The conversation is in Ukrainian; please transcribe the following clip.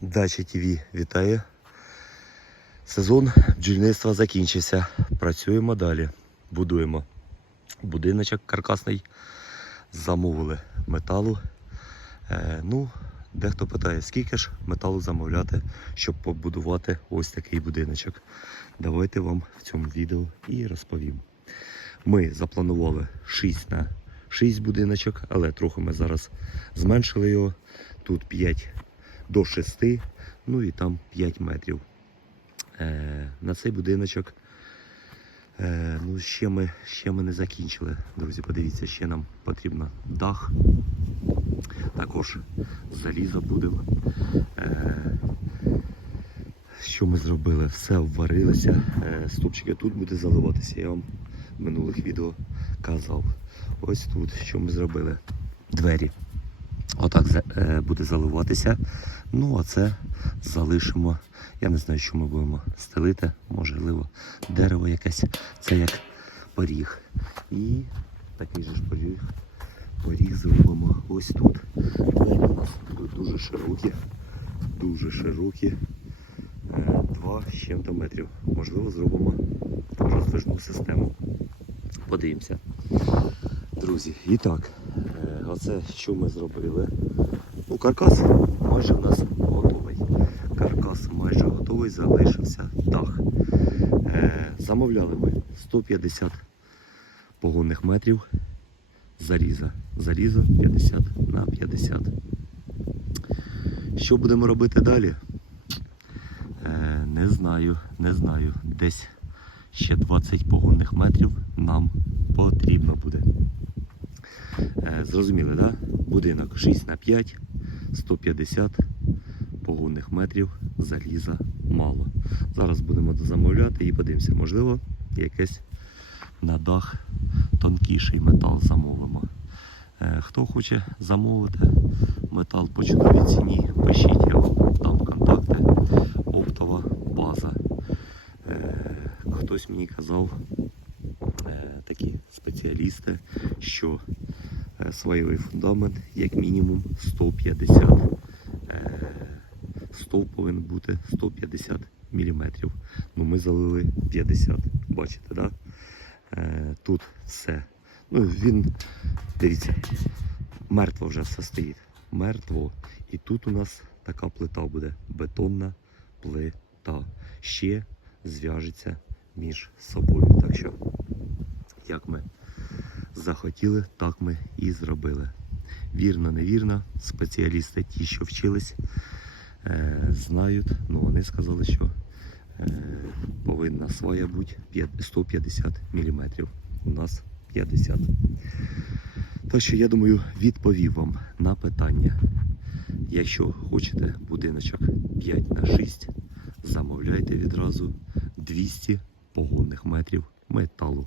Дача ТВ вітає. Сезон бджільництва закінчився. Працюємо далі. Будуємо будиночок каркасний. Замовили металу. Е, ну, дехто питає, скільки ж металу замовляти, щоб побудувати ось такий будиночок. Давайте вам в цьому відео і розповім. Ми запланували 6 на 6 будиночок, але трохи ми зараз зменшили його. Тут 5 до 6, ну і там 5 метрів. Е, на цей будиночок е, ну, ще, ми, ще ми не закінчили. Друзі, подивіться, ще нам потрібно дах. Також залізо будемо. Е, що ми зробили? Все обварилося. Е, стопчики тут буде заливатися. Я вам в минулих відео казав. Ось тут, що ми зробили. Двері. Отак е, буде заливатися. Ну, а це залишимо. Я не знаю, що ми будемо стелити. Можливо, дерево якесь. Це як поріг. І такий же ж поріг. Поріг зробимо ось тут. Двері у нас дуже широкі. Дуже широкі. Е, Два з чим-то метрів. Можливо, зробимо роздвижну систему. Подивимося. Друзі, і так, оце що ми зробили. Ну, каркас майже в нас готовий. Каркас майже готовий, залишився дах. Е, замовляли ми 150 погонних метрів заріза. Заріза 50 на 50. Що будемо робити далі? Е, не знаю, не знаю. Десь ще 20 погонних метрів нам потрібно буде. Е, Зрозуміли, да? Будинок 6 на 5, 150 погонних метрів, заліза мало. Зараз будемо замовляти і подивимося, можливо, якесь на дах тонкіший метал замовимо. Е, Хто хоче замовити метал по чудовій ціні, пишіть, я вам дам контакти. Оптова база. Е, Хтось мені казав, такі спеціалісти, що е, свайовий фундамент як мінімум 150. Е, Стовп повинен бути 150 мм. Ну ми залили 50. Бачите, да? Е, Тут все. Ну, він, дивіться, мертво вже все стоїть. Мертво. І тут у нас така плита буде. Бетонна плита. Ще зв'яжеться між собою. Так що, як ми захотіли, так ми і зробили. Вірно, невірно, спеціалісти, ті, що вчились, е, знають, ну вони сказали, що е, повинна своя бути 150 мм. У нас 50. Так що я думаю, відповів вам на питання. Якщо хочете будиночок 5 на 6, замовляйте відразу 200 погонних метрів металу.